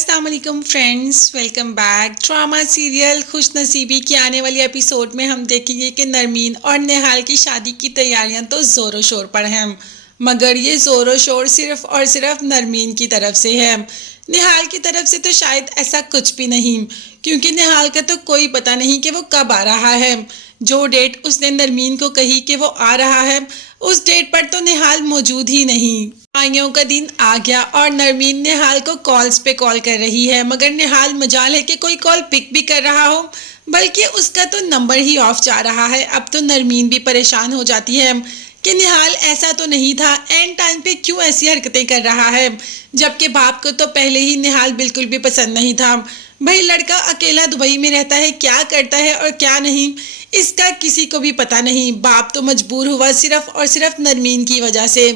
अस्सलाम वालेकुम friends, welcome back. Drama serial खुश नसीबी की आने वाली एपिसोड में हम देखेंगे कि नरमीन और निहाल की शादी की तैयारियां तो ज़ोरों शोर पर हैं, मगर ये ज़ोरों शोर सिर्फ और सिर्फ नरमीन की तरफ से है। निहाल की तरफ से तो शायद ऐसा कुछ भी नहीं, क्योंकि निहाल का तो कोई पता नहीं कि वो कब आ रहा है। जो डेट उसने नरमीन को कही कि वो आ रहा है, उस डेट पर तो निहाल मौजूद ही नहीं। आइयों का दिन आ गया और नरमीन निहाल को कॉल्स पे कॉल कर रही है, मगर निहाल मजाल है कि कोई कॉल पिक भी कर रहा हो, बल्कि उसका तो नंबर ही ऑफ जा रहा है। अब तो नरमीन भी परेशान हो जाती है कि निहाल ऐसा तो नहीं था, एंड टाइम पे क्यों ऐसी हरकतें कर रहा है, जबकि बाप को तो पहले ही निहाल बिल्कुल भी पसंद नहीं था। भाई लड़का अकेला दुबई में रहता है, क्या करता है और क्या नहीं, इसका किसी को भी पता नहीं। बाप तो मजबूर हुआ सिर्फ और सिर्फ नरमीन की वजह से,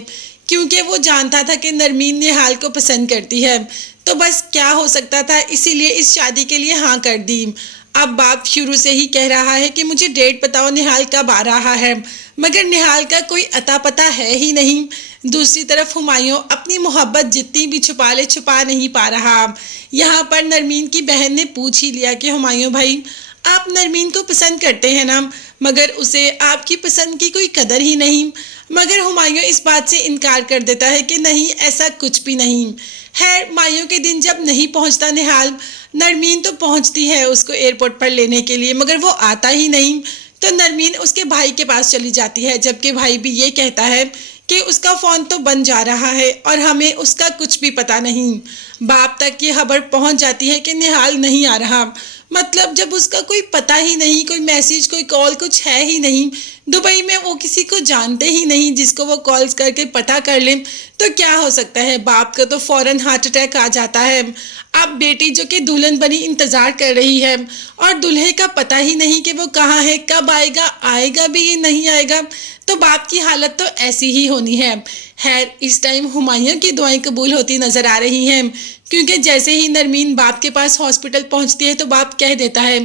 क्योंकि वो जानता था कि नरमीन निहाल को पसंद करती है, तो बस क्या हो सकता था, इसीलिए इस शादी के लिए हाँ कर दी। अब बाप शुरू से ही कह रहा है कि मुझे डेट बताओ, निहाल कब आ रहा है, मगर निहाल का कोई अता पता है ही नहीं। दूसरी तरफ हुमायूं अपनी मोहब्बत जितनी भी छुपा ले, छुपा नहीं पा रहा। यहाँ पर नरमीन की बहन ने पूछ ही लिया कि हुमायूं भाई, आप नरमीन को पसंद करते हैं ना, मगर उसे आपकी पसंद की कोई कदर ही नहीं। मगर हुमायूं इस बात से इनकार कर देता है कि नहीं, ऐसा कुछ भी नहीं है। मायूं के दिन जब नहीं पहुंचता निहाल, नरमीन तो पहुंचती है उसको एयरपोर्ट पर लेने के लिए, मगर वो आता ही नहीं, तो नरमीन उसके भाई के पास चली जाती है, जबकि भाई भी ये कहता है कि उसका फ़ोन तो बंद जा रहा है और हमें उसका कुछ भी पता नहीं। बाप तक ये खबर पहुंच जाती है कि निहाल नहीं आ रहा, मतलब जब उसका कोई पता ही नहीं, कोई मैसेज, कोई कॉल, कुछ है ही नहीं, दुबई में वो किसी को जानते ही नहीं जिसको वो कॉल्स करके पता कर ले, तो क्या हो सकता है। बाप का तो फौरन हार्ट अटैक आ जाता है। अब बेटी जो कि दुल्हन बनी इंतज़ार कर रही है और दूल्हे का पता ही नहीं कि वो कहाँ है, कब आएगा, आएगा भी ये नहीं आएगा, तो बाप की हालत तो ऐसी ही होनी है। खैर इस टाइम हुमायूं की दुआएं कबूल होती नजर आ रही हैं, क्योंकि जैसे ही नरमीन बाप के पास हॉस्पिटल पहुंचती है तो बाप कह देता है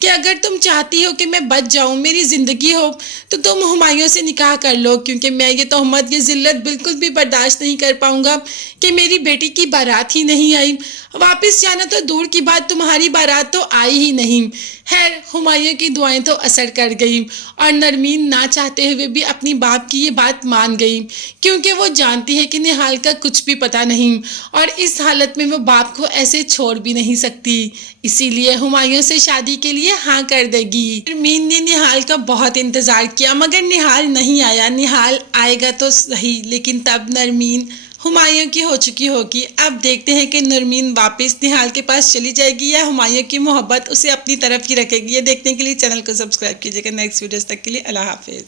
कि अगर तुम चाहती हो कि मैं बच जाऊं, मेरी ज़िंदगी हो, तो तुम हुमायूं से निकाह कर लो, क्योंकि मैं ये तोहमत, ये ज़िल्लत बिल्कुल भी बर्दाश्त नहीं कर पाऊंगा कि मेरी बेटी की बारात ही नहीं आई। वापस जाना तो दूर की बात, तुम्हारी बारात तो आई ही नहीं। खैर हुमायूं की दुआएं तो असर कर गई और नरमीन ना चाहते हुए भी अपनी बाप की ये बात मान गई, क्योंकि वो जानती है कि निहाल का कुछ भी पता नहीं और इस हालत में वो बाप को ऐसे छोड़ भी नहीं सकती, इसीलिए हुमायूं से शादी के लिए हाँ कर देगी। नरमीन ने निहाल का बहुत इंतज़ार किया, मगर निहाल नहीं आया। निहाल आएगा तो सही, लेकिन तब नरमीन हुमायूं की हो चुकी होगी। अब देखते हैं कि नरमीन वापस निहाल के पास चली जाएगी या हुमायूं की मोहब्बत उसे अपनी तरफ ही रखेगी। ये देखने के लिए चैनल को सब्सक्राइब कीजिएगा। नेक्स्ट वीडियोस तक के लिए अल्लाह हाफिज़।